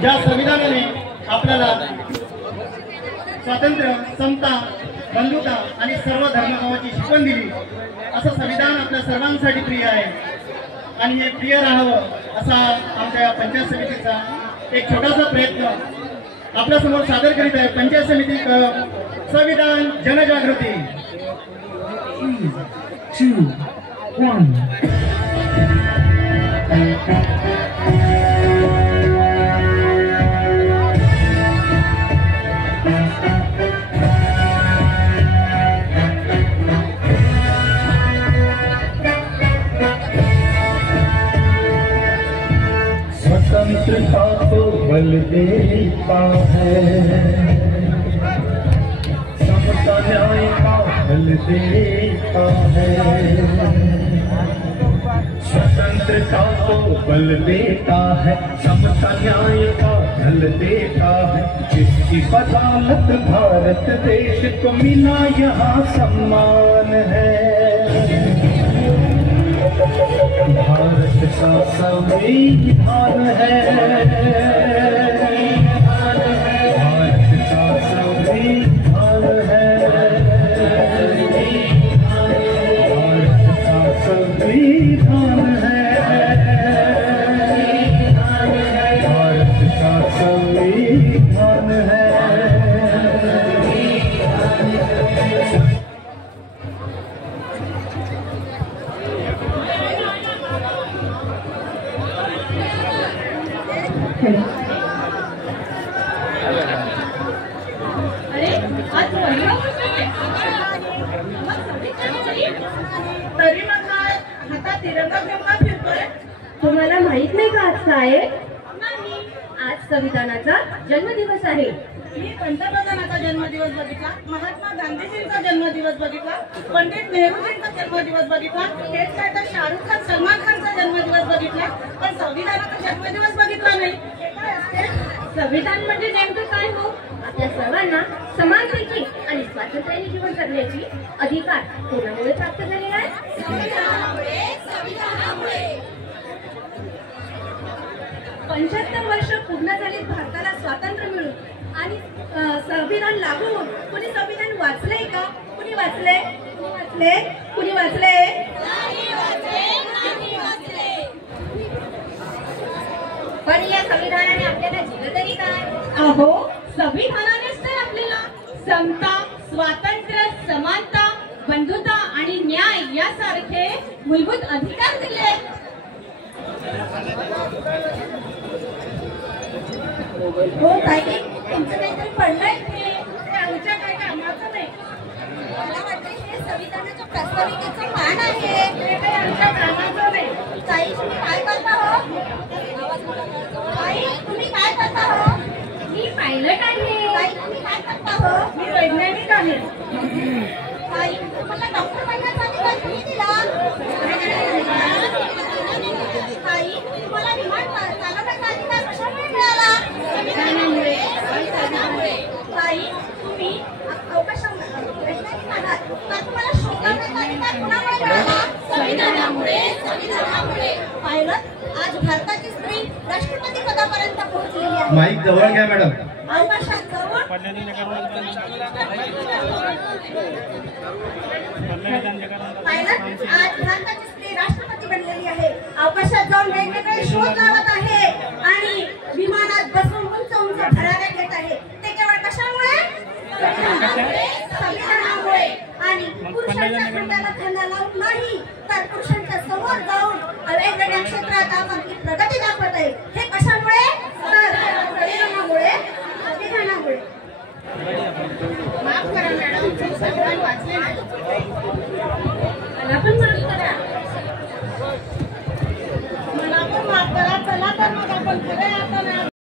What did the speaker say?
ज्या संविधानाने आपल्याला स्वातंत्र्य, समता, बंधुता आणि सर्व धर्मभावाची शिकवण दिली, असं संविधान आपल्या सर्वांसाठी प्रिय आहे आणि हे प्रिय राहावं असा आमच्या पंचायत समितीचा एक छोटासा प्रयत्न आपल्या समोर सादर करीत आहे। पंचायत समिती संविधान जनजागृती 3, 2, 1 स्वतंत्रता को बल देता है, समता न्याय का बल देता है। स्वतंत्रता को बल देता है, समता न्याय का बल देता है। जिसकी बदौलत भारत देश को मिला यहाँ सम्मान है। भारत का संविधान है, भारत का संविधान है, भारत का संविधान है, भारत का संविधान है। अरे आज तरी मग हातात तिरंगा घेऊन फिरतोय। तुम्हाला माहित नाही का आज काय आहे? नाही। आज संविधानाचा जन्मदिवस आहे। मी पंतप्रधानाचा जन्मदिवस बघितला, महात्मा गांधीजींचा जन्मदिवस बघितला, पंडित नेहरूजींचा जन्मदिवस बघितला, हेच काय तर शाहरुख खान, सलमान खानचा जन्मदिवस बघितला, पण संविधानाचा जन्मदिवस बघितला नाही। हे काय असते? संविधान म्हणजे नेमकं काय हो? आपल्या सर्वांना समानतेची आणि स्वातंत्र्याने जीवन जगण्याची अधिकार कोणामुळे प्राप्त झालेला आहे? संविधानामुळे। 75 वर्ष पूर्ण झाली भारताला स्वातंत्र्य मिळून आणि संविधान लागू होऊन कुणी संविधान वाचलंय का? कुणी वाचले? कुणी वाचले? पण या संविधानाने आपल्याला दिलं तरी काय? अहो, संविधानानेच तर आपल्याला समता, स्वातंत्र्य, समानता, बंधुता आणि न्याय यासारखे मूलभूत अधिकार दिले। हो ताई, तुमचं काहीतरी पडलंय ते आमच्या काय कामाचं नाही। मला वाटतं हे संविधानाच्या प्रास्ताविकेचं पान आहे, ते काही आमच्या कामाचं नाही। ताई, तुम्ही काय करता हो? ताई, तुम्ही काय करता हो? मी पायलट आहे। ताई, तुम्ही काय करता हो? मी वैज्ञानिक आहे। ताई, मला डॉक्टर बनण्याचा अधिकार कोणी दिला? ताई, तुम्हाला विमान चालवण्याचा अधिकार कशामुळे मिळाला? संविधानामुळे। ताई, तुम्ही वैज्ञानिक आहात, तर तुम्हाला शोध लावण्याचा अधिकार कोणामुळे मिळाला? संविधानामुळे। पायलट, आज भारताची स्त्री राष्ट्रपती पदापर्यंत पोहोचलेली आहे। माईक जवळ घ्या मॅडम। अवकाशात जाऊन पायलट, आज भारताची स्त्री राष्ट्रपती बनलेली आहे। अवकाशात जाऊन वेगवेगळे शोध लावत आहे आणि विमानात बसून उंच भराऱ्या घेत आहे। ते केवळ कशामुळे? संविधानामुळे। आणि पुरुषांच्या खांद्याला खांदा लावून नाही, तर पुरुषांच्या समोर जाऊन वेगवेगळ्या क्षेत्रात आपण प्रगती दाखवत आहे। हे